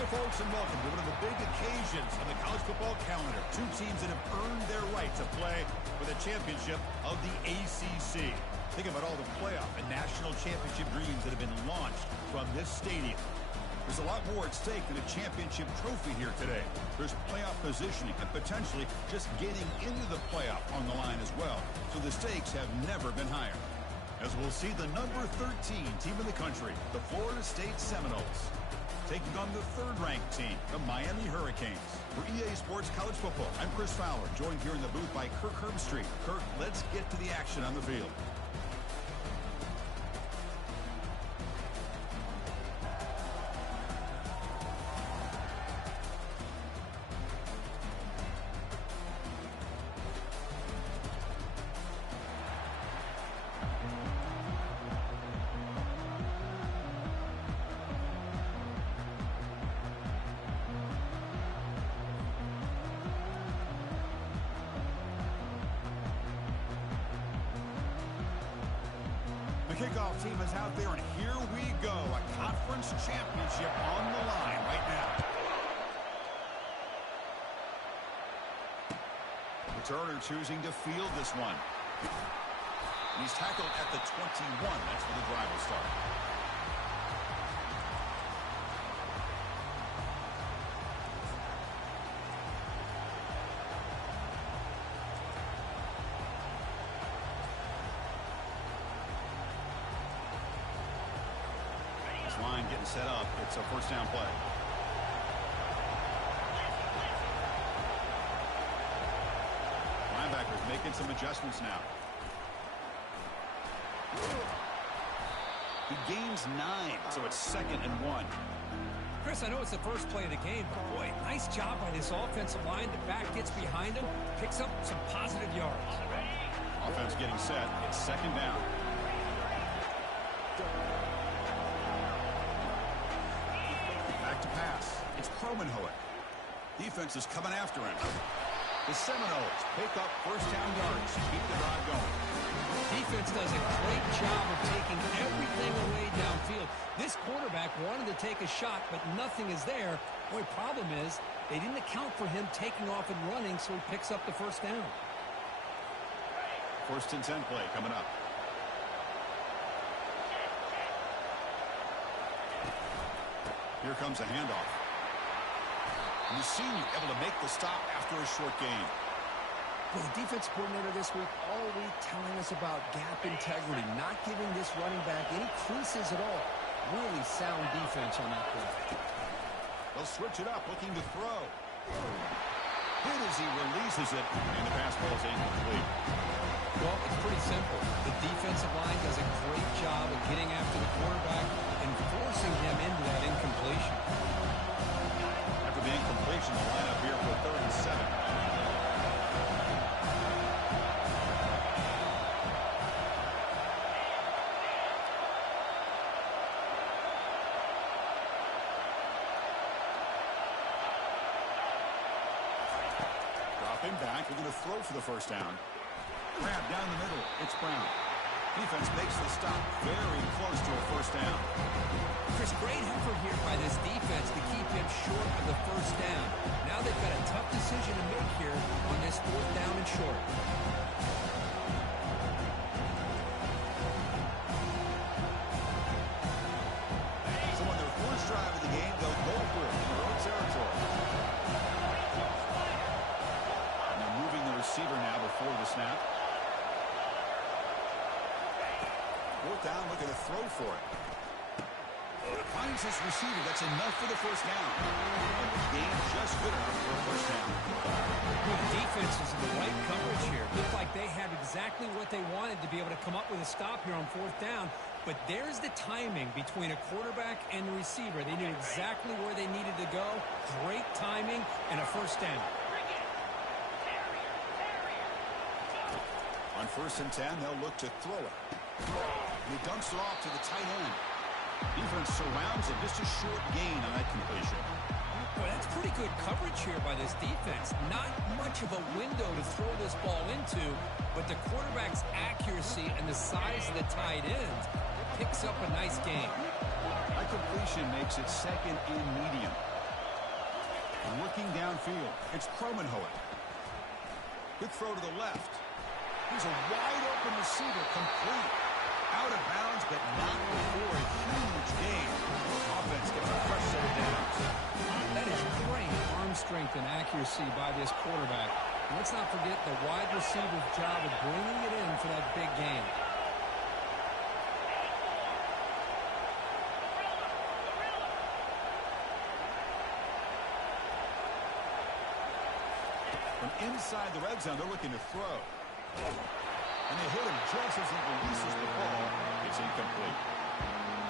Hi, folks, and welcome to one of the big occasions on the college football calendar. Two teams that have earned their right to play for the championship of the ACC. Think about all the playoff and national championship dreams that have been launched from this stadium. There's a lot more at stake than a championship trophy here today. There's playoff positioning and potentially just getting into the playoff on the line as well. So the stakes have never been higher. As we'll see the number 13 team in the country, the Florida State Seminoles, taking on the third-ranked team, the Miami Hurricanes. For EA Sports College Football, I'm Chris Fowler, joined here in the booth by Kirk Herbstreit. Kirk, let's get to the action on the field. Kickoff team is out there, and here we go. A conference championship on the line right now. Turner choosing to field this one. And he's tackled at the 21. That's where the drive will start. Line getting set up. It's a first down play. Linebackers making some adjustments now. He gains 9, so it's 2nd and 1. Chris, I know it's the first play of the game, but boy, nice job by this offensive line. The back gets behind him, picks up some positive yards. Offense getting set. It's 2nd down. To pass. It's Cromanhoek. Defense is coming after him. The Seminoles pick up first down yards to keep the drive going. Defense does a great job of taking everything away downfield. This quarterback wanted to take a shot, but nothing is there. Boy, problem is they didn't account for him taking off and running, so he picks up the first down. 1st and 10 play coming up. Here comes a handoff. And the senior able to make the stop after a short gain. Well, the defense coordinator this week all week telling us about gap integrity, not giving this running back any creases at all. Really sound defense on that play. They'll switch it up, looking to throw. Hit as he releases it, and the pass ball is incomplete. Well, it's pretty simple. The defensive line does a great job of getting after the quarterback and forcing him into that incompletion. After the incompletion, the lineup here for 3rd and 7. Dropping back, we're going to throw for the first down. Grab down the middle. It's Brown. Defense makes the stop very close to a first down. Chris, great effort here by this defense to keep him short of the first down. Now they've got a tough decision to make here on this 4th down and short. So on their first drive of the game, they'll go for it in their own territory. And they're moving the receiver now before the snap. 4th down, looking to throw for it. Finds this receiver. That's enough for the first down. And the game just good enough for a first down. Well, the defense is in the right coverage here. Looked like they had exactly what they wanted to be able to come up with a stop here on 4th down. But there's the timing between a quarterback and the receiver. They knew exactly where they needed to go. Great timing and a first down. On 1st and 10, they'll look to throw it. And he dumps it off to the tight end. Defense surrounds it. Just a short gain on that completion. Boy, that's pretty good coverage here by this defense. Not much of a window to throw this ball into, but the quarterback's accuracy and the size of the tight end picks up a nice gain. That completion makes it 2nd and medium. Looking downfield. It's Kromenhoek. Good throw to the left. He's a wide-open receiver, complete. Out of bounds, but not before a huge gain. Offense gets a fresh set of downs. That is great arm strength and accuracy by this quarterback. And let's not forget the wide receiver's job of bringing it in for that big gain. From inside the red zone, they're looking to throw. And they hit him just as he releases the ball. It's incomplete.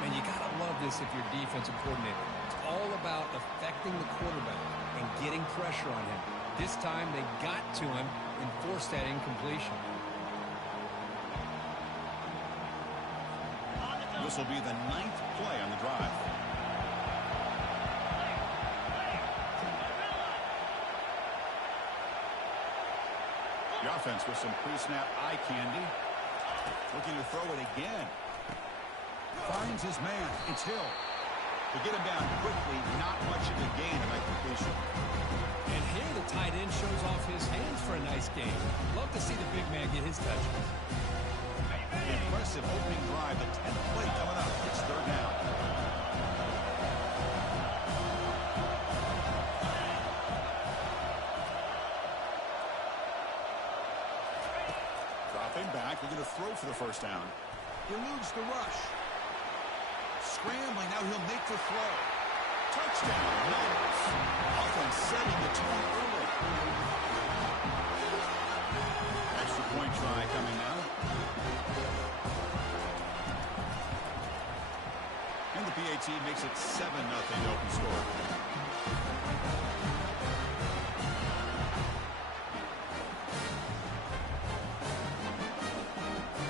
Man, you got to love this if you're defensive coordinator. It's all about affecting the quarterback and getting pressure on him. This time they got to him and forced that incompletion. This will be the 9th play on the drive. The offense with some pre-snap eye candy. Looking to throw it again. Finds his man. It's Hill. They get him down quickly. Not much of a gain in that completion. And here the tight end shows off his hands for a nice game. Love to see the big man get his touches. Impressive opening drive. The 10th play coming up. It's third down. Dropping back. We're going to throw for the first down. Eludes the rush. Scrambling. Now he'll make the throw. Touchdown. Niners. Offense setting the tone early. Extra point try coming now. And the PAT makes it 7-0 open score.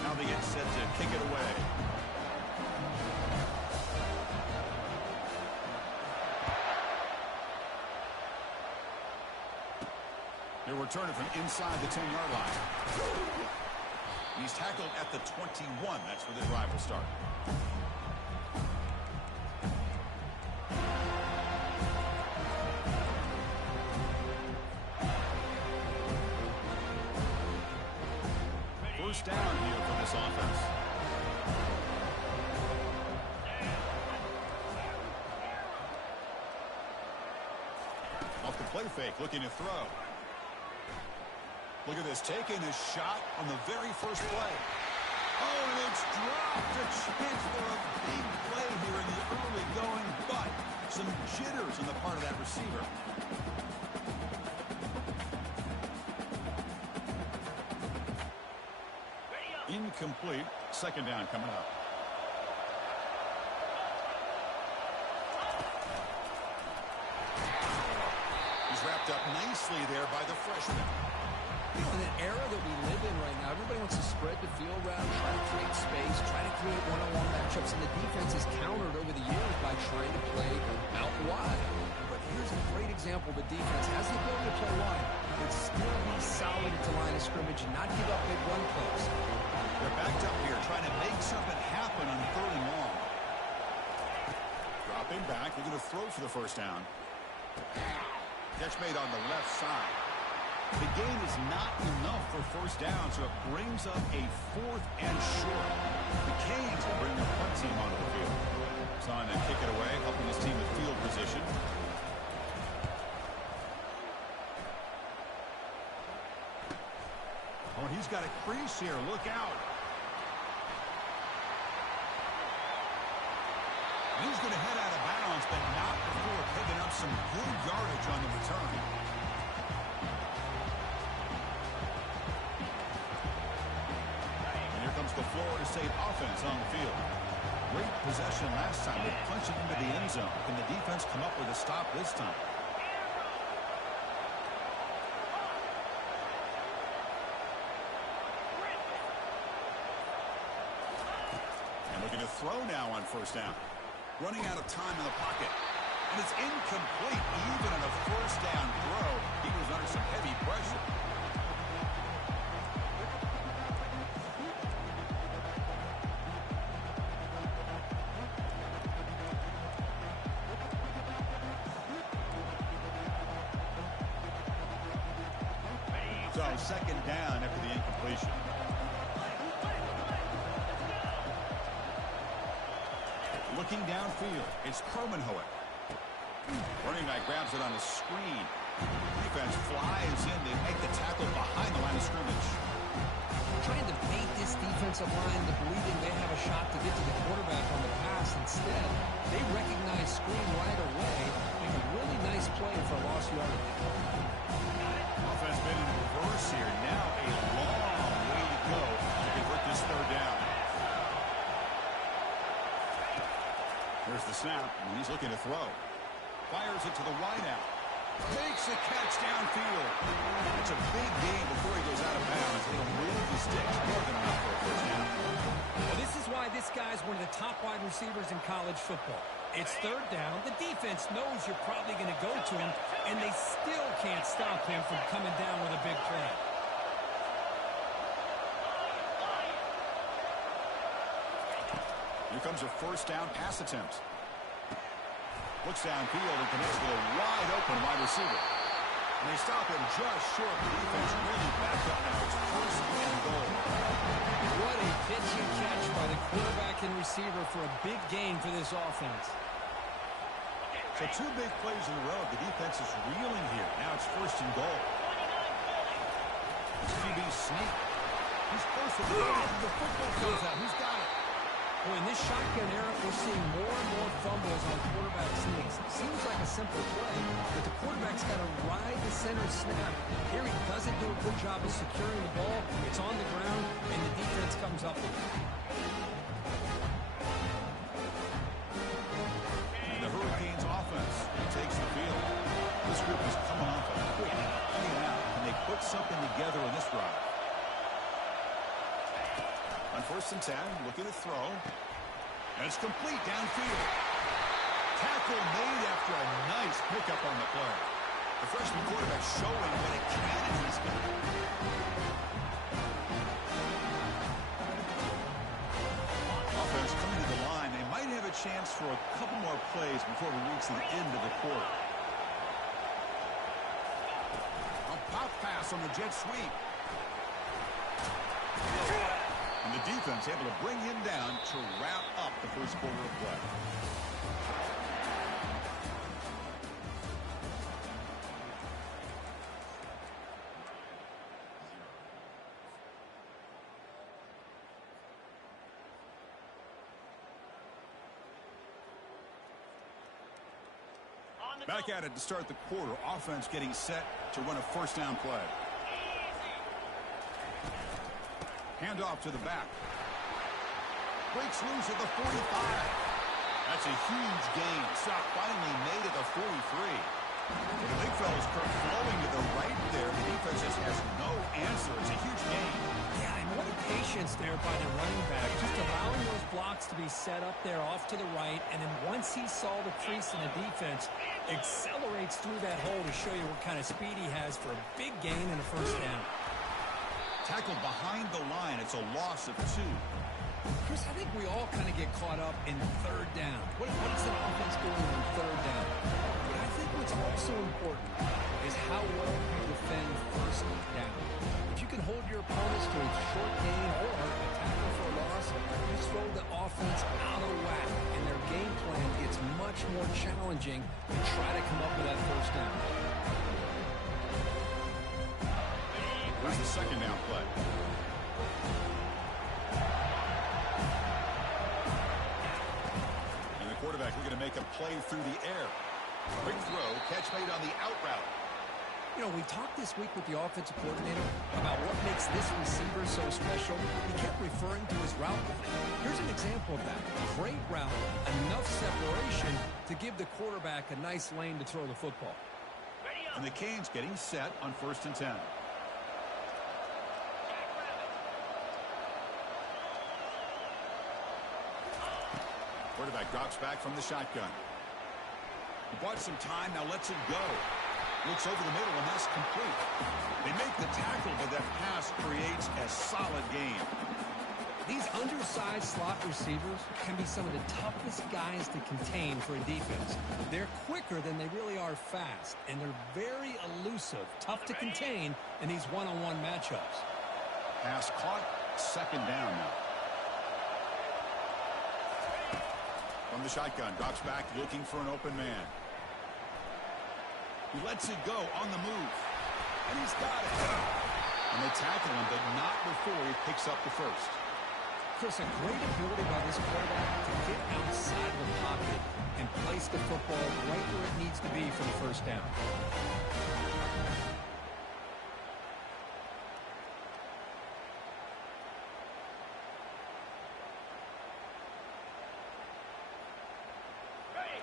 Now they get set to kick it away. They're returning from inside the 10-yard line. He's tackled at the 21. That's where the drive will start. First down here for this offense. Off the play fake, looking to throw. Look at this, taking a shot on the very first play. Oh, and it's dropped. A chance for a big play here in the early going, but some jitters on the part of that receiver. Incomplete. Second down coming up. He's wrapped up nicely there by the freshman. You know, in an era that we live in right now, everybody wants to spread the field around, try to create space, try to create one-on-one matchups, and the defense has countered over the years by trying to play out wide. But here's a great example. The defense has the ability to play wide, but still be solid at the line of scrimmage and not give up big run plays. They're backed up here, trying to make something happen on third and long. Dropping back, they're going to throw for the first down. Catch made on the left side. The gain is not enough for first down, so it brings up a 4th and short. The Canes will bring their punt team onto the field. Trying to kick it away, helping his team with field position. Oh, he's got a crease here. Look out. He's going to head out of bounds, but not before picking up some good yardage on the return. The Florida State offense on the field. Great possession last time. They punched it into the end zone. Can the defense come up with a stop this time? And looking to throw now on first down. Running out of time in the pocket. And it's incomplete. Even on a first down throw, he was under some heavy pressure. So, second down after the incompletion. Looking downfield, it's Kermanhoek. Running back grabs it on a screen. Defense flies in. They make the tackle behind the line of scrimmage. Trying to bait this defensive line into believing they have a shot to get to the quarterback on the pass. Instead, they recognize screen right away. Make a really nice play for a lost yardage. Offense been in reverse here. Now a long way to go to convert this third down. Here's the snap, and he's looking to throw. Fires it to the wideout. Makes a catch downfield. It's a big gain before he goes out of bounds. He'll move the sticks more than enough for a first down. Well, this is why this guy's one of the top wide receivers in college football. It's third down. The defense knows you're probably going to go to him, and they still can't stop him from coming down with a big play. Here comes a first down pass attempt. Looks downfield and connects with a wide-open wide receiver. And they stop him just short. The defense really backed up now. It's first and goal. What a pitch and catch by the quarterback and receiver for a big gain for this offense. So two big plays in a row. The defense is reeling here. Now it's first and goal. QB sneak. He's close to the goal. The football goes out. Who's got it? Well, in this shotgun era, we're seeing more and more fumbles on quarterback sneaks. Seems like a simple play, but the quarterback's got to ride the center snap. Here he doesn't do a good job of securing the ball. It's on the ground, and the defense comes up with it. And the Hurricanes offense takes the field. This group is coming off a quick clean out, and they put something together in this drive. On first and 10, looking to throw. And it's complete downfield. Tackle made after a nice pickup on the play. The freshman quarterback showing what a cannon he's got. Offense coming to the line. They might have a chance for a couple more plays before we reach the end of the quarter. A pop pass on the jet sweep. And the defense able to bring him down to wrap up the first quarter of play. Back at it to start the quarter. Offense getting set to run a first down play. Handoff to the back. Breaks loose at the 45. That's a huge gain. Stop finally made at the 43. The big fella's flowing to the right there. The defense just has no answer. It's a huge gain. Yeah, and what a patience there by the running back. Just allowing those blocks to be set up there off to the right. And then once he saw the crease in the defense, accelerates through that hole to show you what kind of speed he has for a big gain and a first down. Tackled behind the line. It's a loss of 2. Chris, I think we all kind of get caught up in third down. What is the offense doing on third down? But I think what's also important is how well you defend first down. If you can hold your opponents to a short gain or a tackle for a loss, you throw the offense out of whack, and their game plan gets much more challenging to try to come up with that first down. Here's the second down play. And the quarterback looking to make a play through the air. Quick throw, catch made on the out route. You know, we talked this week with the offensive coordinator about what makes this receiver so special. He kept referring to his route running. Here's an example of that. Great route, enough separation to give the quarterback a nice lane to throw the football. And the Canes getting set on first and 10. Quarterback drops back from the shotgun. He bought some time, now lets it go. Looks over the middle, and that's complete. They make the tackle, but that pass creates a solid gain. These undersized slot receivers can be some of the toughest guys to contain for a defense. They're quicker than they really are fast, and they're very elusive, tough to contain in these one-on-one matchups. Pass caught, second down now. From the shotgun, drops back looking for an open man. He lets it go on the move. And he's got it. And they tackle him, but not before he picks up the first. Chris, a great ability by this quarterback to get outside the pocket and place the football right where it needs to be for the first down.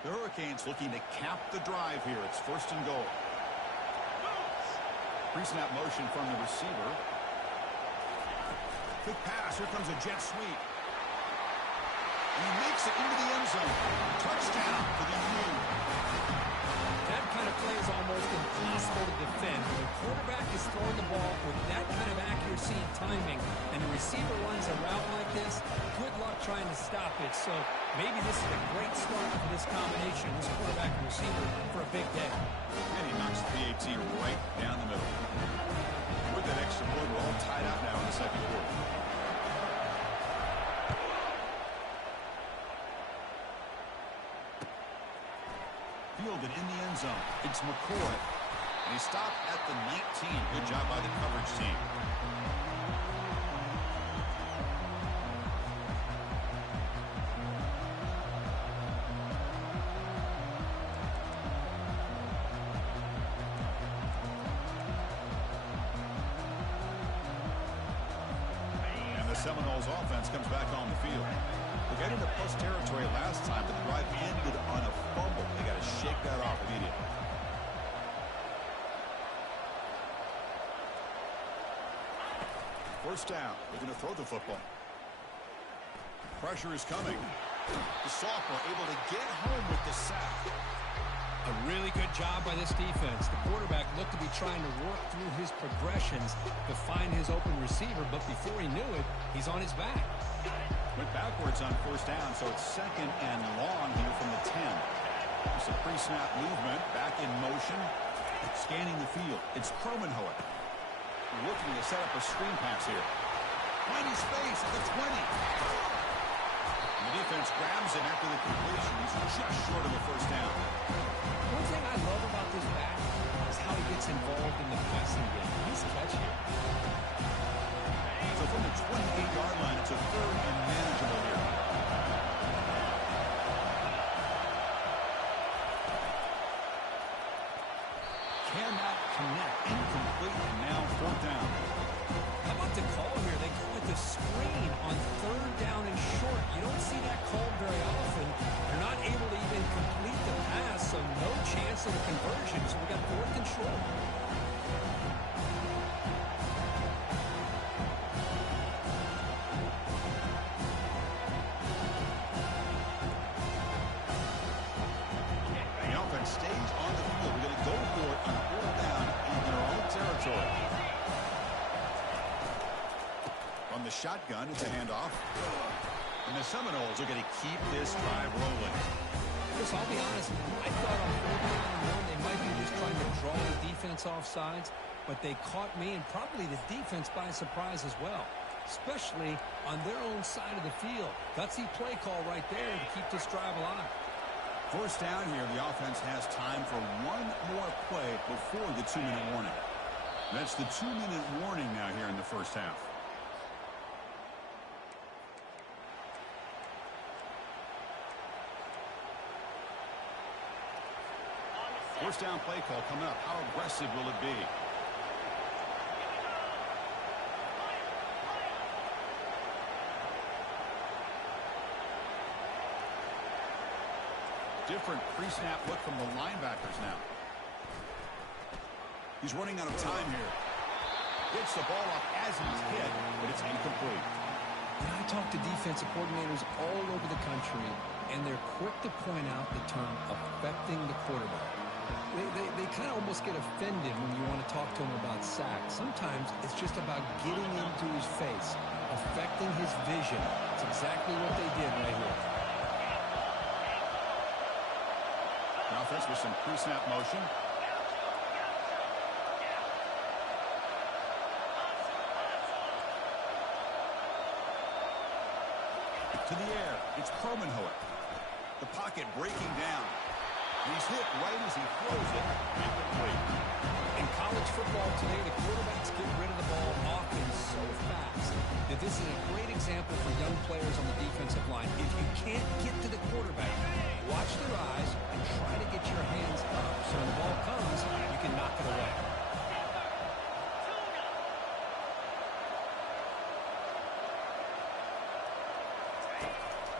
The Hurricanes looking to cap the drive here. It's first and goal. Pre-snap motion from the receiver. Quick pass. Here comes a jet sweep. And he makes it into the end zone. Touchdown for the U. That kind of play is almost impossible to defend. When the quarterback is throwing the ball with that kind of accuracy and timing, and the receiver runs a route like this, good luck trying to stop it. So maybe this is a great start for this combination, this quarterback and receiver, for a big day. And he knocks the PAT right down the middle. With that extra point, we're all tied up now in the second quarter. Fielded in the end zone. It's McCoy. And he stopped at the 19. Good job by the coverage team. And the Seminoles offense comes back on the field. They got into plus territory last time, but the drive ended on a fumble. They got to shake that off immediately. First down. They're going to throw the football. Pressure is coming. The sophomore able to get home with the sack. A really good job by this defense. The quarterback looked to be trying to work through his progressions to find his open receiver, but before he knew it, he's on his back. Went backwards on first down, so it's second and long here from the 10. There's a pre-snap movement, back in motion, scanning the field. It's Cromenhoek looking to set up a screen pass here. Mighty space at the 20. And the defense grabs it after the completion. He's just short of the first down. One thing I love about this back is how he gets involved in the passing game. He's catching. So from the 28-yard line, it's a third and manageable here. Cannot connect. Incomplete, and now fourth down. How about the call here? They call it the screen on third down and short. You don't see that called very often. They're not able to even complete the pass, so no chance of a conversion. So we got fourth and short. Stays on the field. We're going to go for it on fourth down in their own territory. From the shotgun, it's a handoff. And the Seminoles are going to keep this drive rolling. Chris, I'll be honest, I thought on fourth down and one they might be just trying to draw the defense off sides, but they caught me and probably the defense by surprise as well, especially on their own side of the field. Gutsy play call right there to keep this drive alive. First down here, the offense has time for one more play before the 2-minute warning. That's the 2-minute warning now here in the first half. First down play call coming up. How aggressive will it be? Different pre-snap look from the linebackers now. He's running out of time here. Gets the ball up as he's hit, but it's incomplete. I talk to defensive coordinators all over the country, and they're quick to point out the term affecting the quarterback. They kind of almost get offended when you want to talk to them about sacks. Sometimes it's just about getting into his face. affecting his vision. It's exactly what they did right here. The offense with some pre-snap motion. To the air, it's Permanhoek. The pocket breaking down. He's hit right as he throws it. Incomplete. In college football today, the quarterbacks get rid of the ball often so fast that this is a great example for young players on the defensive line. If you can't get to the quarterback, watch their eyes and try to get your hands up so when the ball comes, you can knock it away.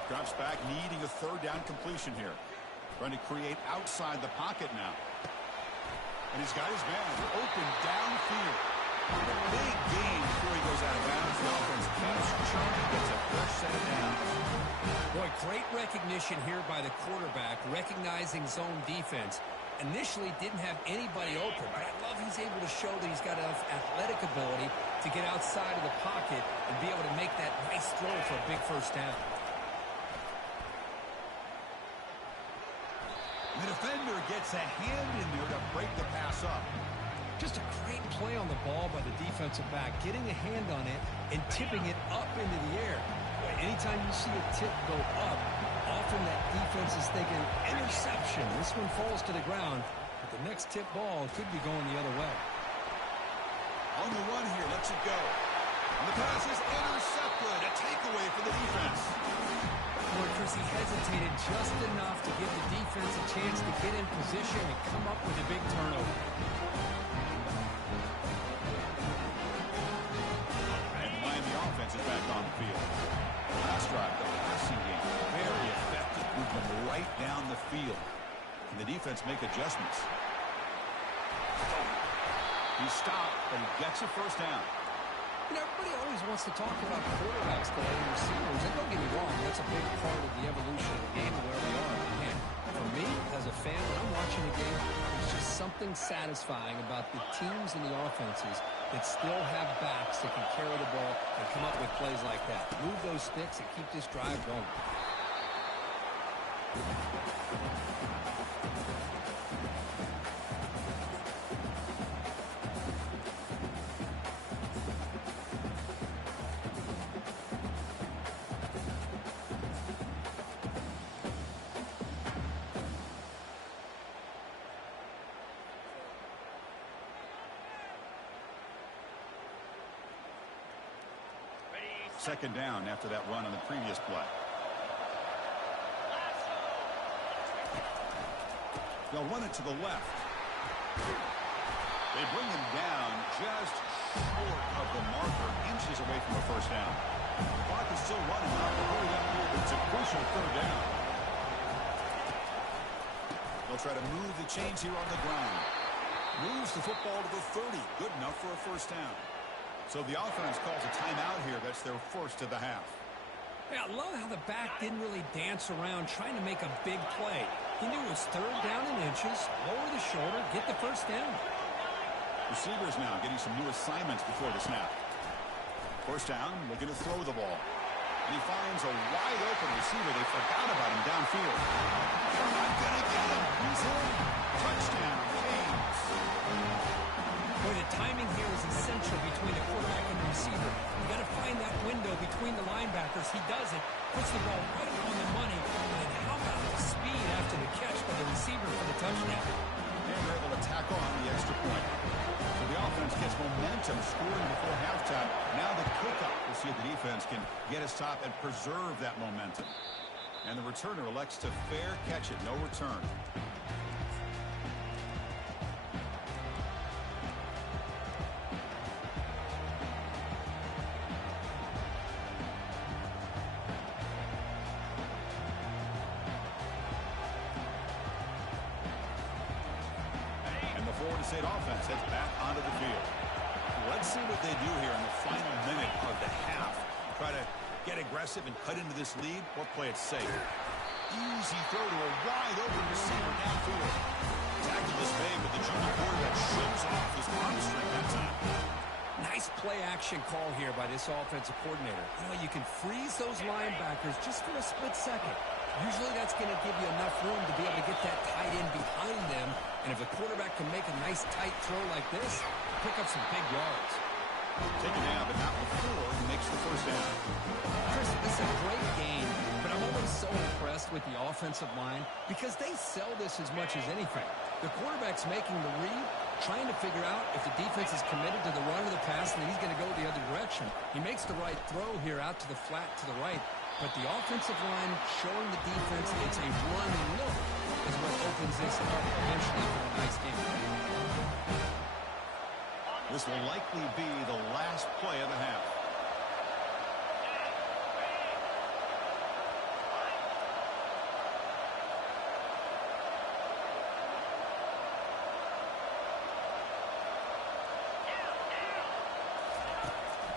Drops back, needing a third down completion here. Trying to create outside the pocket now. And he's got his man open downfield. A big gain before he goes out of bounds. The offense keeps churning, gets a fresh set of downs. Boy, great recognition here by the quarterback, recognizing zone defense. Initially didn't have anybody open, but I love he's able to show that he's got enough athletic ability to get outside of the pocket and be able to make that nice throw for a big first down. The defender gets a hand in there to break the pass up. Just a great play on the ball by the defensive back, getting a hand on it and tipping it up into the air. Boy, anytime you see a tip go up, often that defense is thinking interception. This one falls to the ground, but the next tip ball could be going the other way. On the run here, lets it go. And the pass is intercepted. A takeaway for the defense. Boy, Chris, he hesitated just enough to give the defense a chance to get in position and come up with a big turnover. And the Miami offense is back on the field. Last drive, the passing game, very effective. Moving right down the field. And the defense make adjustments. He stopped, but he gets a first down. You know, everybody always wants to talk about quarterbacks today and receivers, and don't get me wrong, that's a big part of the evolution of the game and where we are. Man, for me, as a fan, when I'm watching a game, there's just something satisfying about the teams and the offenses that still have backs that can carry the ball and come up with plays like that. Move those sticks and keep this drive going. Second down after that run on the previous play. They'll run it to the left. They bring him down just short of the marker, inches away from a first down. The clock is still running out. Hurry up here. It's a crucial third down. They'll try to move the chains here on the ground. Moves the football to the 30. Good enough for a first down. So the offense calls a timeout here. That's their first of the half. Yeah, I love how the back didn't really dance around trying to make a big play. He knew it was third down in inches, lower the shoulder, get the first down. Receivers now getting some new assignments before the snap. First down, looking to throw the ball. And he finds a wide open receiver. They forgot about him downfield. They're not going to get him. He's in. Touchdown, James. Boy, the timing here is essential between the quarterback and the receiver. You got to find that window between the linebackers. He does it, puts the ball right on the money. And how about the speed after the catch by the receiver for the touchdown? And they're able to tackle on the extra point. So the offense gets momentum scoring before halftime. Now the kickoff. We'll see if the defense can get a stop and preserve that momentum. And the returner elects to fair catch it. No return. Florida State offense heads back onto the field. Let's see what they do here in the final minute of the half. Try to get aggressive and cut into this lead or play it safe. Easy throw to a wide open receiver downfield. Tackle is made, but the junior quarterback shows off his arm strength that time. Nice play action call here by this offensive coordinator. You know, you can freeze those linebackers just for a split second. Usually that's going to give you enough room to be able to get that tight end behind them. And if the quarterback can make a nice tight throw like this, pick up some big yards. Taken down, but not before he makes the first down. Chris, this is a great game, but I'm always so impressed with the offensive line because they sell this as much as anything. The quarterback's making the read, trying to figure out if the defense is committed to the run or the pass, and then he's going to go the other direction. He makes the right throw here out to the flat to the right, but the offensive line showing the defense it's a run look is what opens this up eventually for a nice game. This will likely be the last play of the half.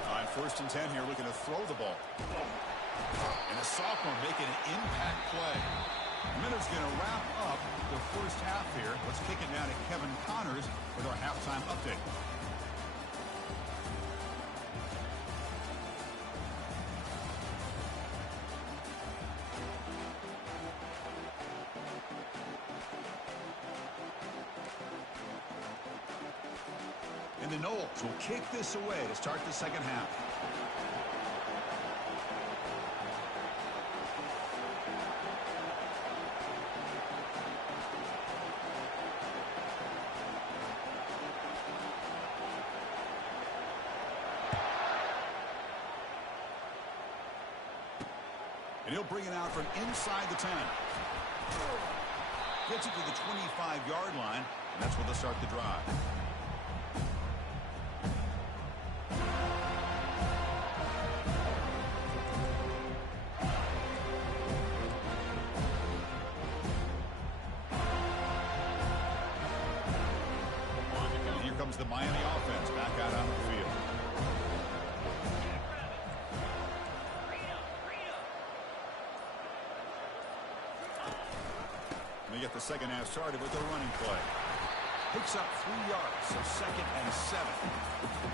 On 1st and 10 here, looking to throw the ball. And a sophomore making an impact play. Miller's going to wrap up the first half here. Let's kick it down to Kevin Connors with our halftime update. And the Knowles will kick this away to start the second half. And he'll bring it out from inside the 10. Gets it to the 25-yard line, and that's where they'll start the drive. And here comes the Miami offense back out on the field. They get the second half started with a running play. Picks up 3 yards, so 2nd and 7.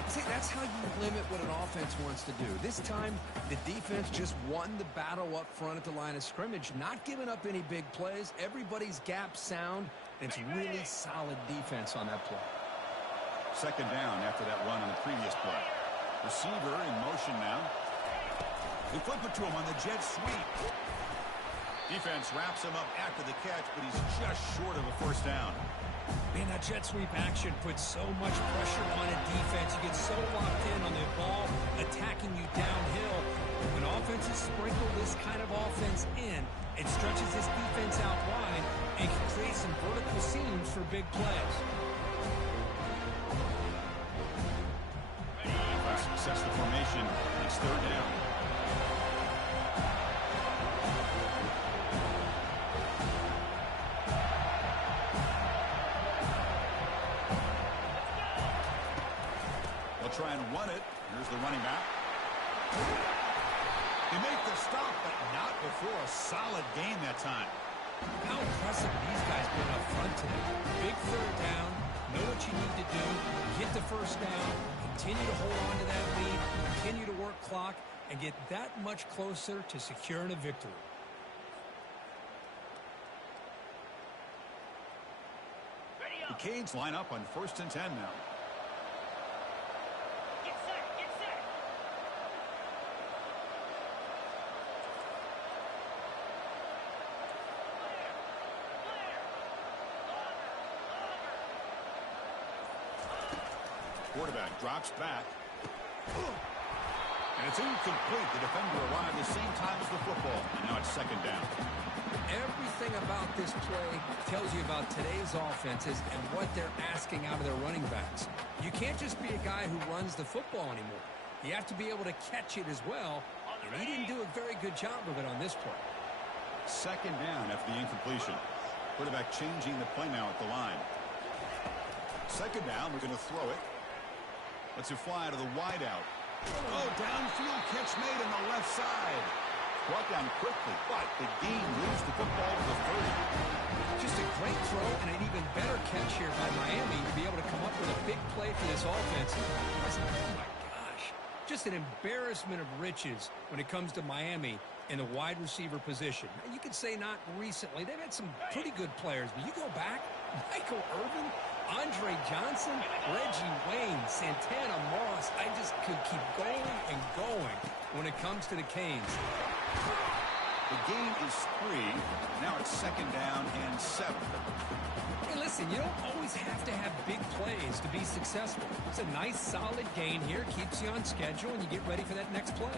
See, that's how you limit what an offense wants to do. This time, the defense just won the battle up front at the line of scrimmage, not giving up any big plays. Everybody's gap sound, and it's really solid defense on that play. 2nd down after that run on the previous play. Receiver in motion now. They flip it to him on the jet sweep. Defense wraps him up after the catch, but he's just short of a first down. Man, that jet sweep action puts so much pressure on a defense. You get so locked in on the ball attacking you downhill. When offenses sprinkle this kind of offense in, it stretches this defense out wide and can create some vertical seams for big plays. Success the formation. It's 3rd down. Try and run it. Here's the running back. They make the stop, but not before a solid game that time. How impressive are these guys been up front today? Big 3rd down. Know what you need to do. Get the first down. Continue to hold on to that lead. Continue to work clock and get that much closer to securing a victory. The Canes line up on 1st and 10 now. Quarterback drops back. And it's incomplete. The defender arrived at the same time as the football. And now it's 2nd down. Everything about this play tells you about today's offenses and what they're asking out of their running backs. You can't just be a guy who runs the football anymore. You have to be able to catch it as well. And he didn't do a very good job of it on this play. 2nd down after the incompletion. Quarterback changing the play now at the line. 2nd down, we're going to throw it. Lets it fly to the wideout. Oh, downfield catch made on the left side. Brought down quickly, but the game moves the football to the 30. Just a great throw and an even better catch here by Miami to be able to come up with a big play for this offense. Oh, my gosh. Just an embarrassment of riches when it comes to Miami in the wide receiver position. You could say not recently. They've had some pretty good players, but you go back, Michael Irvin, Andre Johnson, Reggie Wayne, Santana Moss. I just could keep going and going when it comes to the Canes. The gain is 3. Now it's 2nd down and 7. Hey, listen, you don't always have to have big plays to be successful. It's a nice, solid gain here. Keeps you on schedule, and you get ready for that next play.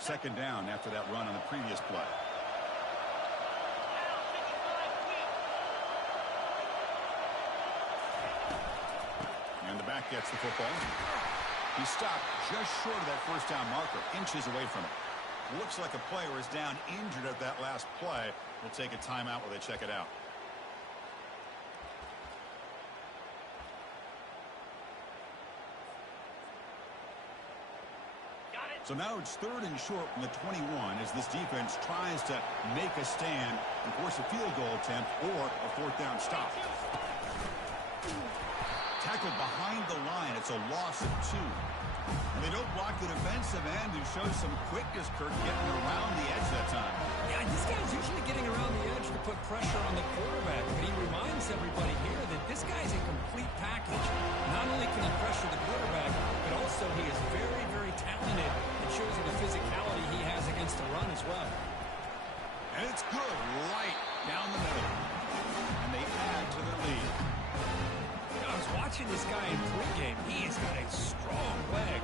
Second down after that run on the previous play. And the back gets the football. He stopped just short of that first down marker, inches away from it. Looks like a player is down injured at that last play. We'll take a timeout while they check it out. So now it's 3rd and short from the 21 as this defense tries to make a stand and force a field goal attempt or a 4th down stop. Tackled behind the line. It's a loss of 2. And they don't block the defensive end, who shows some quickness, Kirk, getting around the edge that time. Yeah, this guy's usually getting around the edge to put pressure on the quarterback, but he reminds everybody here that this guy's a complete package. Not only can he pressure the quarterback, but also he is very, very talented. It shows you the physicality he has against the run as well. And it's good, right down the middle. And they add to their lead. I was watching this guy in pregame. He has got a strong leg.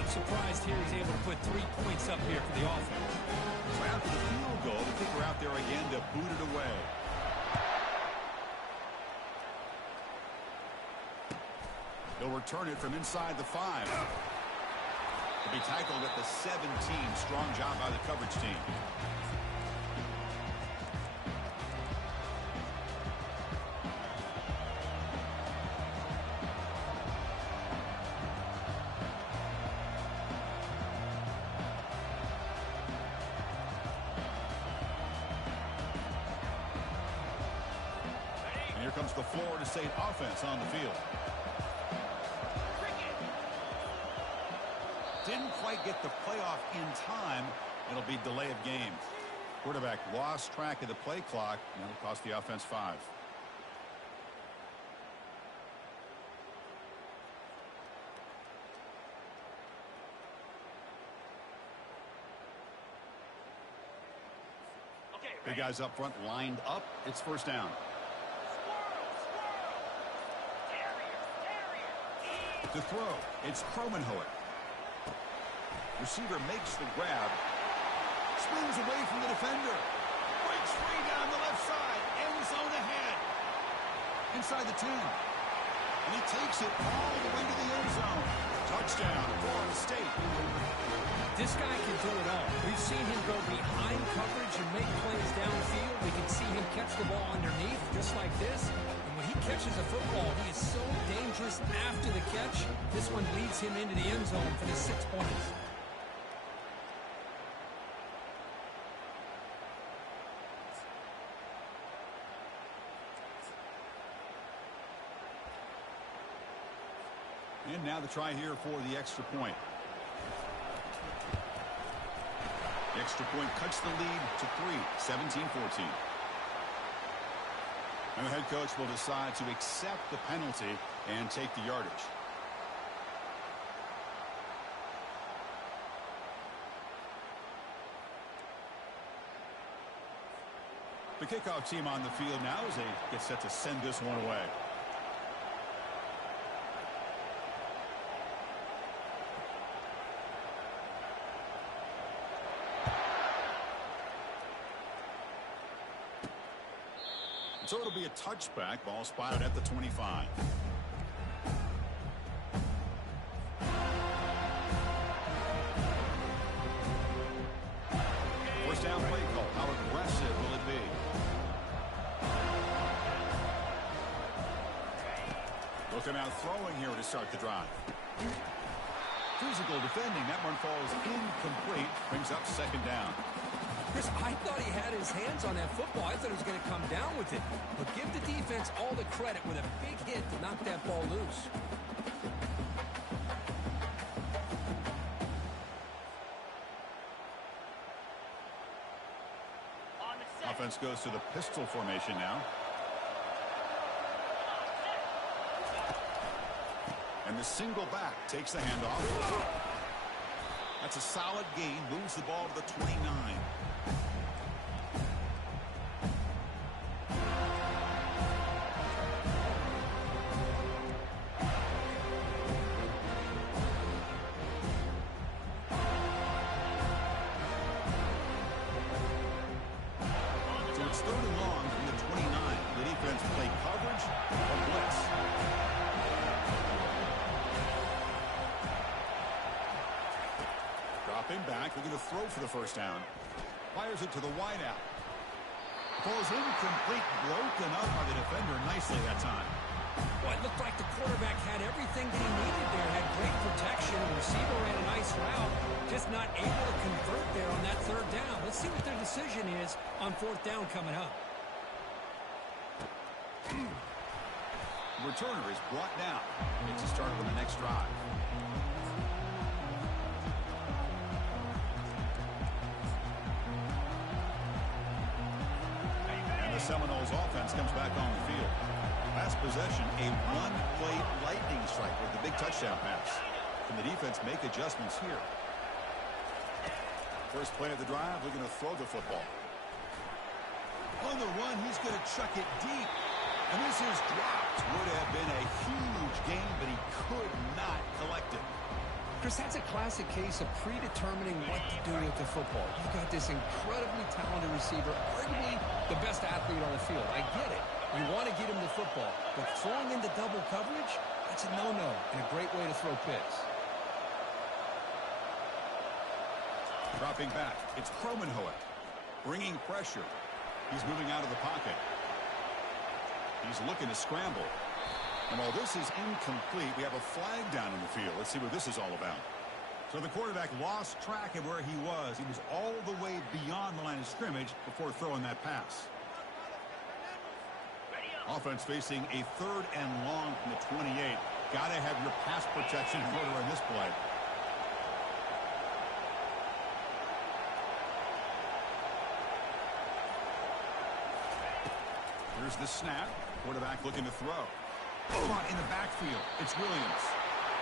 I'm surprised here he's able to put 3 points up here for the offense. So after the field goal, the kicker out there again to boot it away. They'll return it from inside the 5. They'll be tackled at the 17. Strong job by the coverage team. Here comes the Florida State offense on the field. Didn't quite get the playoff in time. It'll be delay of game. Quarterback lost track of the play clock, and that'll cost the offense 5. Big guys up front lined up. It's 1st down. To throw, it's Cromenhoek. Receiver makes the grab. Spins away from the defender. Breaks free down the left side. End zone ahead. Inside the 10. And he takes it all the way to the end zone. Touchdown, Florida State. This guy can do it all. We've seen him go behind coverage and make plays downfield. We can see him catch the ball underneath, just like this. And when he catches a football, he is so dangerous after the catch. This one leads him into the end zone for the 6 points. And now the try here for the extra point. The extra point cuts the lead to 3, 17-14. And the head coach will decide to accept the penalty and take the yardage. The kickoff team on the field now as they get set to send this one away. So it'll be a touchback. Ball spotted at the 25. First down play call. How aggressive will it be? Looking out throwing here to start the drive. Physical defending. That one falls incomplete. Brings up 2nd down. Chris, I thought he had his hands on that football. I thought he was going to come down with it. But give the defense all the credit with a big hit to knock that ball loose. Offense goes to the pistol formation now. And the single back takes the handoff. That's a solid gain. Moves the ball to the 29. So it's 3rd and long from the 29. The defense play coverage or blitz. Dropping back, they're going to throw for the first down. Fires it to the wideout. Falls incomplete, broken up by the defender nicely that time. Well, it looked like the quarterback had everything that he needed there. Had great protection. The receiver ran a nice route. Just not able to convert there on that 3rd down. Let's see what their decision is on 4th down coming up. The returner is brought down. It's a start on the next drive. Seminoles offense comes back on the field. Last possession, a one-play lightning strike with the big touchdown pass. Can the defense make adjustments here? First play of the drive, we're going to throw the football. On the run, he's going to chuck it deep. And this is dropped. Would have been a huge gain, but he could not collect it. Chris, that's a classic case of predetermining what to do with the football. You've got this incredibly talented receiver, arguably the best athlete on the field. I get it. You want to get him the football, but throwing into double coverage, that's a no-no and a great way to throw picks. Dropping back, it's Kromenhoek, bringing pressure. He's moving out of the pocket. He's looking to scramble. And while this is incomplete, we have a flag down in the field. Let's see what this is all about. So the quarterback lost track of where he was. He was all the way beyond the line of scrimmage before throwing that pass. Offense facing a 3rd and long from the 28. Got to have your pass protection in order on this play. Here's the snap. Quarterback looking to throw. Caught in the backfield. It's Williams.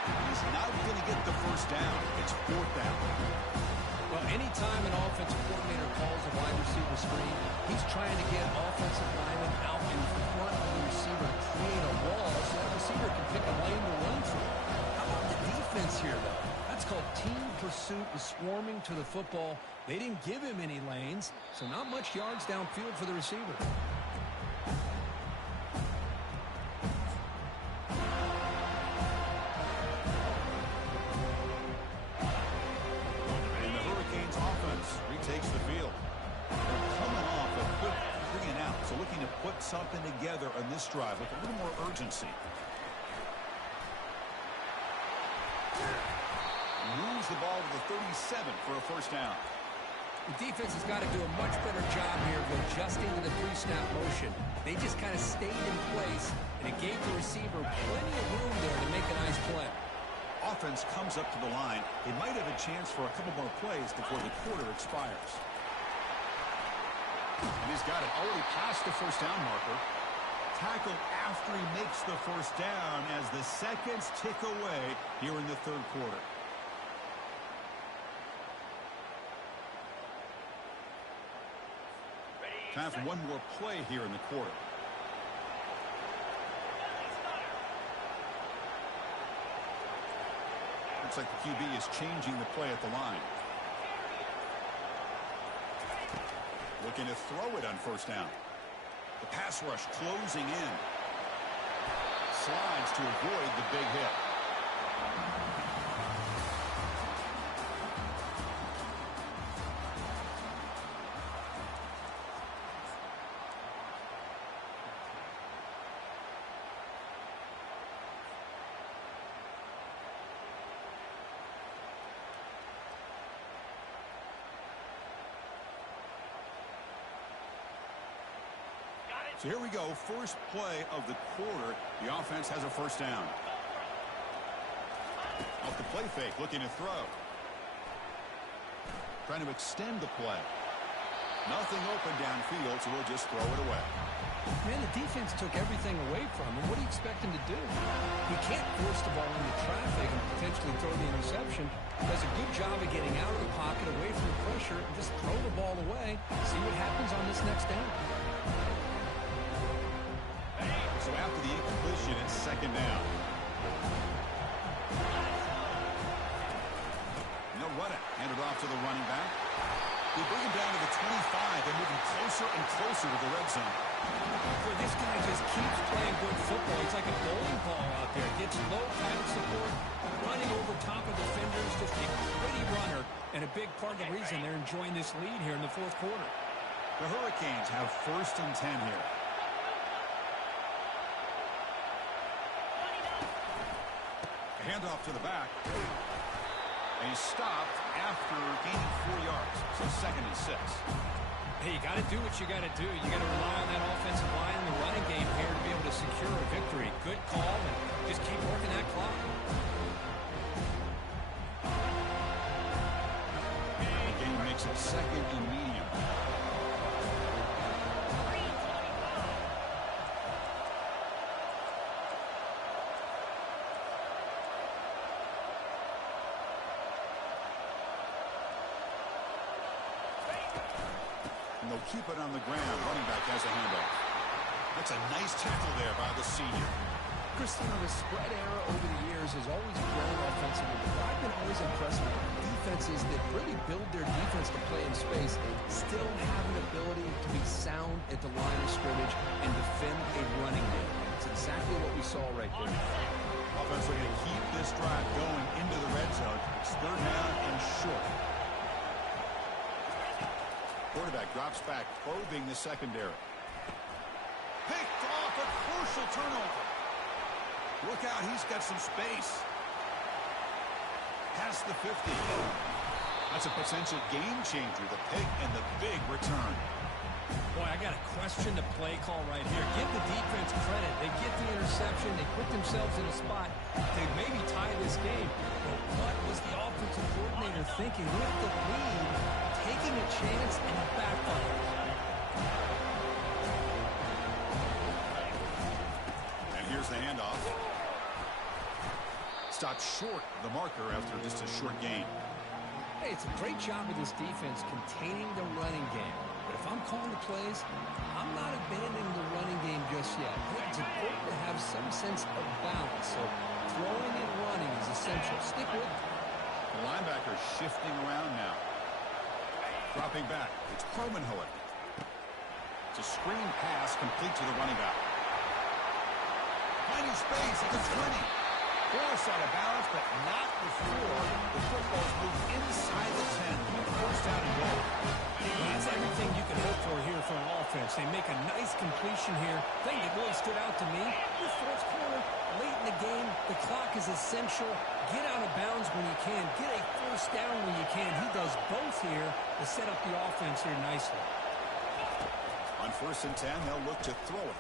He's not going to get the first down. It's 4th down. Well, anytime an offensive coordinator calls a wide receiver screen, he's trying to get offensive linemen out in front of the receiver to create a wall so that receiver can pick a lane to run through. How about the defense here, though? That's called team pursuit and swarming to the football. They didn't give him any lanes, so not much yards downfield for the receiver. Takes the field. They're coming off a quick 3 and out, so looking to put something together on this drive with a little more urgency. Moves the ball to the 37 for a first down. The defense has got to do a much better job here of adjusting to the pre-snap motion. They just kind of stayed in place, and it gave the receiver plenty of room there to make a nice play. Offense comes up to the line. They might have a chance for a couple more plays before the quarter expires. And he's got it already past the first down marker. Tackle after he makes the first down as the seconds tick away here in the 3rd quarter. Time for one more play here in the quarter. Looks like the QB is changing the play at the line. Looking to throw it on first down. The pass rush closing in. Slides to avoid the big hit. So here we go, first play of the quarter. The offense has a first down. Off the play fake, looking to throw. Trying to extend the play. Nothing open downfield, so we'll just throw it away. Man, the defense took everything away from him. What do you expect him to do? He can't force the ball into traffic and potentially throw the interception. Does a good job of getting out of the pocket, away from the pressure, and just throw the ball away. See what happens on this next down. So after the incompletion, it's second down. They'll run it. Hand it off to the running back. They bring him down to the 25. They're moving closer and closer to the red zone. Boy, this guy just keeps playing good football. It's like a bowling ball out there. Gets low kind of support, running over top of defenders. Just a pretty runner, and a big part of the reason they're enjoying this lead here in the fourth quarter. The Hurricanes have first and 10 here. A handoff to the back. And he's stopped after gaining 4 yards. So second and 6. Hey, you got to do what you got to do. You got to rely on that offensive line and the running game here to be able to secure a victory. Good call, and just keep working that clock. The game makes it second and medium. And they'll keep it on the ground. Running back has a handoff. That's a nice tackle there by the senior. Christian, the spread era over the years has always grown offensively. But I've been always impressed with defenses that really build their defense to play in space and still have an ability to be sound at the line of scrimmage and defend a running game. It's exactly what we saw right there. Offense looking to keep this drive going into the red zone. It's third down and short. Quarterback drops back, probing the secondary. Picked off, a crucial turnover. Look out, he's got some space. Past the 50. That's a potential game changer, the pick and the big return. Boy, I got to question the play call right here. Give the defense credit. They get the interception. They put themselves in a spot to maybe tie this game. But what was the offensive coordinator thinking with the lead, taking a chance and it backfires? And here's the handoff. Stopped short of the marker after just a short gain. Hey, it's a great job of this defense containing the running game. But if I'm calling the plays, I'm not abandoning the running game just yet. It's important to have some sense of balance. So throwing and running is essential. Stick with it. The linebacker shifting around now. Dropping back. It's Kromenhoek. It's a screen pass complete to the running back. Finding space at the 20. Force out of balance, but not before the football's moved inside the 10. First down and goal. Well, that's everything you can hope for here for an offense. They make a nice completion here. Thing that really stood out to me, the fourth quarter, late in the game, the clock is essential. Get out of bounds when you can. Get a first down when you can. He does both here to set up the offense here nicely. On first and 10, they'll look to throw it.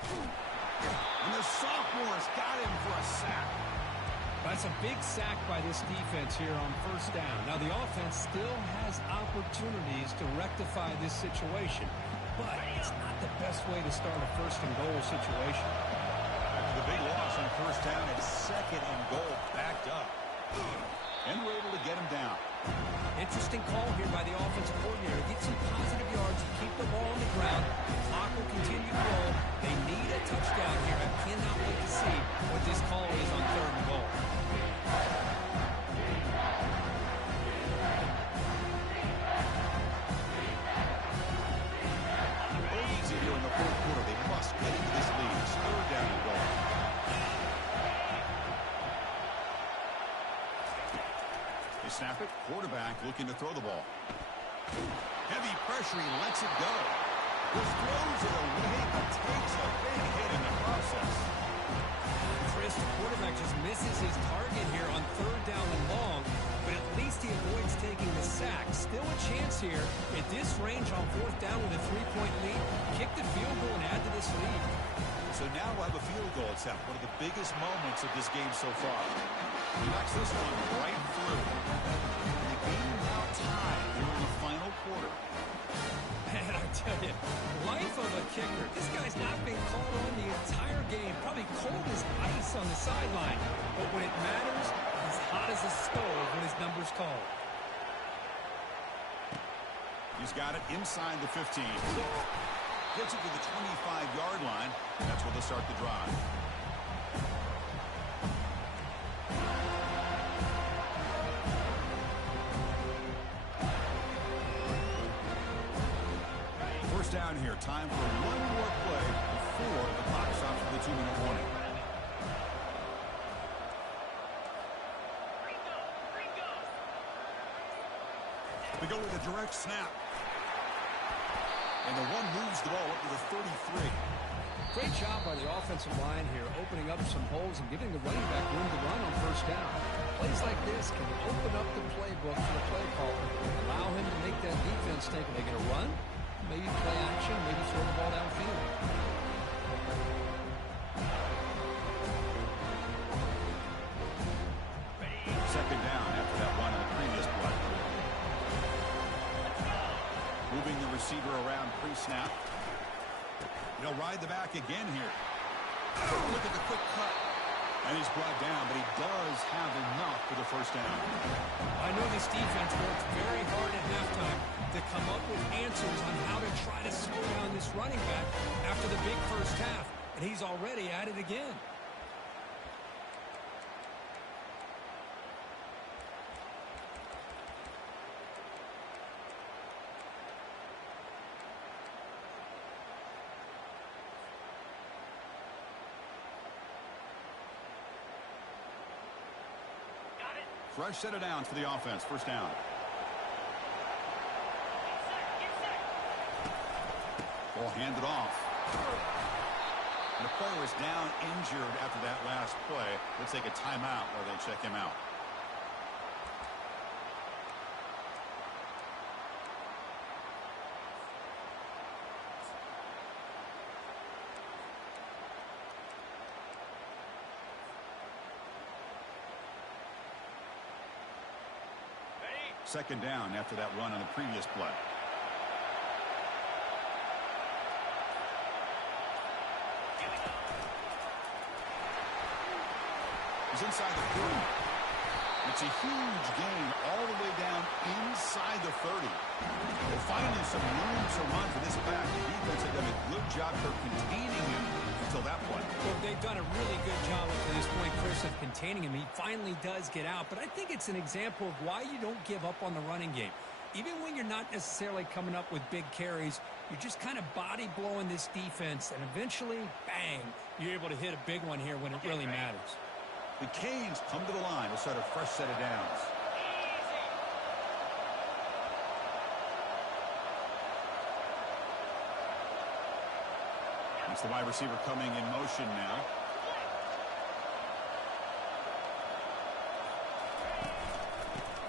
And the sophomore's got him for a sack. That's a big sack by this defense here on first down. Now, the offense still has opportunities to rectify this situation, but it's not the best way to start a first and goal situation. After the big loss on first down, it's second and goal backed up. And we're able to get him down. Interesting call here by the offensive coordinator. Get some positive yards, keep the ball on the ground. The clock will continue to roll. They need a touchdown here. I cannot wait to see what this call is on third and goal. Easy here in the fourth quarter. They must get into this lead. It's third down and goal. They snap it. Quarterback looking to throw the ball. Heavy pressure. He lets it go. Just throws it away, but takes a big hit in the process. Chris, the quarterback just misses his target here on third down and long, but at least he avoids taking the sack. Still a chance here at this range on 4th down with a 3-point lead. Kick the field goal and add to this lead. So now we'll have a field goal attempt, one of the biggest moments of this game so far. He knocks this one right through. The game now tied here in the final quarter. Man, I tell you, life of a kicker. This guy's not been called on the entire game. Probably cold as ice on the sideline. But when it matters, he's hot as a stove when his number's called. He's got it inside the 15. Gets it to the 25-yard line. That's where they'll start the drive. First down here. Time for one more play before the clock stops for the 2-minute warning. We go with a direct snap. And the one moves the ball up to the 33. Great job by the offensive line here, opening up some holes and giving the running back room to run on first down. Plays like this can open up the playbook for the play caller. Allow him to make that defense think, are they going to run? Maybe play action, maybe throw the ball downfield. Second down after that run on the previous play. Moving the receiver around pre-snap. He'll ride the back again here. Look at the quick cut. And he's brought down, but he does have enough for the first down. I know this defense works very hard at halftime to come up with answers on how to try to slow down this running back after the big first half. And he's already at it again. Fresh set of downs for the offense. First down. Ball handed off. And the player is down injured after that last play. Let's take a timeout while they check him out. Second down after that run on the previous play. He's inside the 40. It's a huge gain all the way down inside the 30. Well, finally some room to run for this back. The defense had done a good job for containing him until that point. Well, they've done a really good job up to this point, Chris, of containing him. He finally does get out, but I think it's an example of why you don't give up on the running game. Even when you're not necessarily coming up with big carries, you're just kind of body blowing this defense, and eventually, bang, you're able to hit a big one here when it really matters. The Canes come to the line to start a fresh set of downs. It's the wide receiver coming in motion now.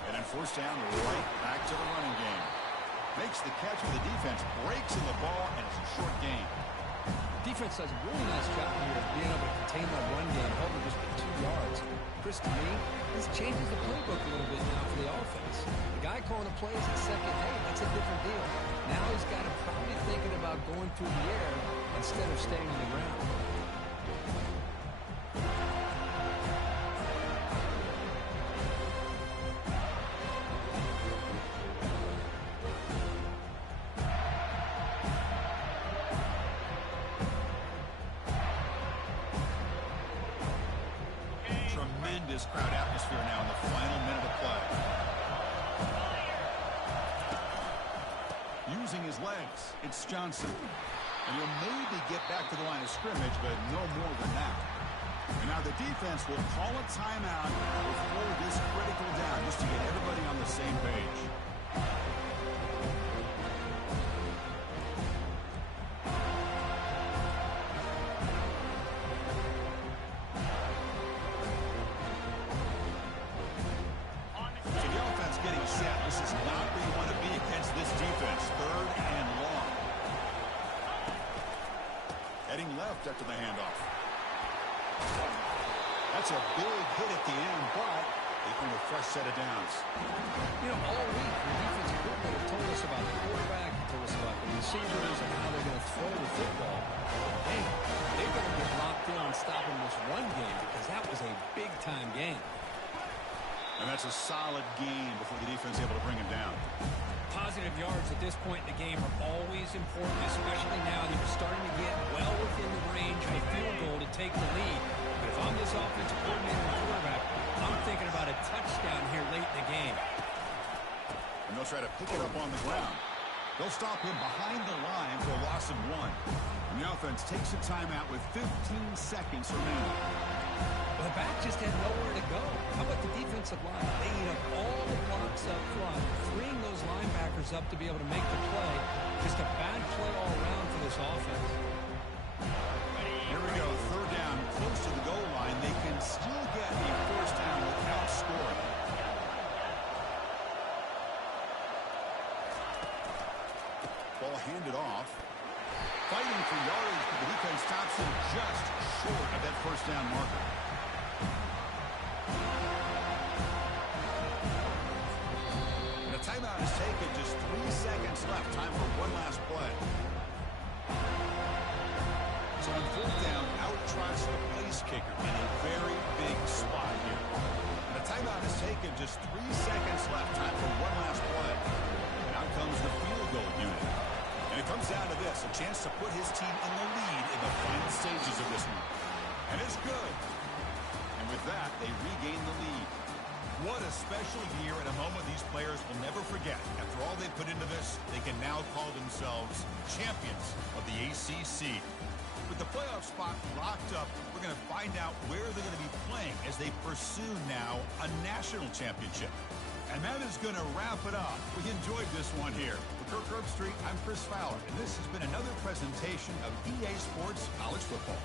And then forced down right back to the running game. Makes the catch for the defense, breaks in the ball, and it's a short gain. Defense does a really nice job here of being able to contain that run game, held it just for 2 yards. Chris, to me, this changes the playbook a little bit now for the offense. The guy calling the plays at second, hey, that's a different deal. Now he's got to probably thinking about going through the air instead of staying on the ground. Tremendous crowd atmosphere now in the final minute of play. Using his legs, it's Johnson. And he'll maybe get back to the line of scrimmage, but no more than that. And now the defense will call a timeout before this critical down, just to get everybody on the same page. So the offense getting set. This is not after the handoff. That's a big hit at the end, but they bring a fresh set of downs. You know, all week, the defensive coordinator told us about the quarterback, he told us about the receivers and how they're going to throw the football. Hey, they better get locked in on stopping this run game because that was a big-time game. And that's a solid game before the defense is able to bring him down. Positive yards at this point in the game are always important, especially now that you're starting to get well within the range of a field goal to take the lead. But if I'm this offensive coordinator and quarterback, I'm thinking about a touchdown here late in the game. And they'll try to pick it up on the ground. They'll stop him behind the line for a loss of 1. And the offense takes a timeout with 15 seconds remaining. Well, the back just had nowhere to go. How about the defensive line? They eat up all the blocks up front, freeing those linebackers up to be able to make the play. Just a bad play all around for this offense. Here we go, third down, close to the goal line. They can still get a first down without scoring. Ball handed off. Fighting for yardage, but the defense stops him just short of that first down marker. And a timeout is taken. Just 3 seconds left. Time for one last play. So on fourth down, out trots the place kicker in a very big spot here. And a timeout is taken. Just 3 seconds left. Time for one last play. And out comes the field goal unit. And it comes down to this, a chance to put his team in the lead in the final stages of this one. And it's good. And with that, they regain the lead. What a special year and a moment these players will never forget. After all they put into this, they can now call themselves champions of the ACC. With the playoff spot locked up, we're going to find out where they're going to be playing as they pursue now a national championship. And that is going to wrap it up. We enjoyed this one here. For Kirk Herbstreit, I'm Chris Fowler, and this has been another presentation of EA Sports College Football.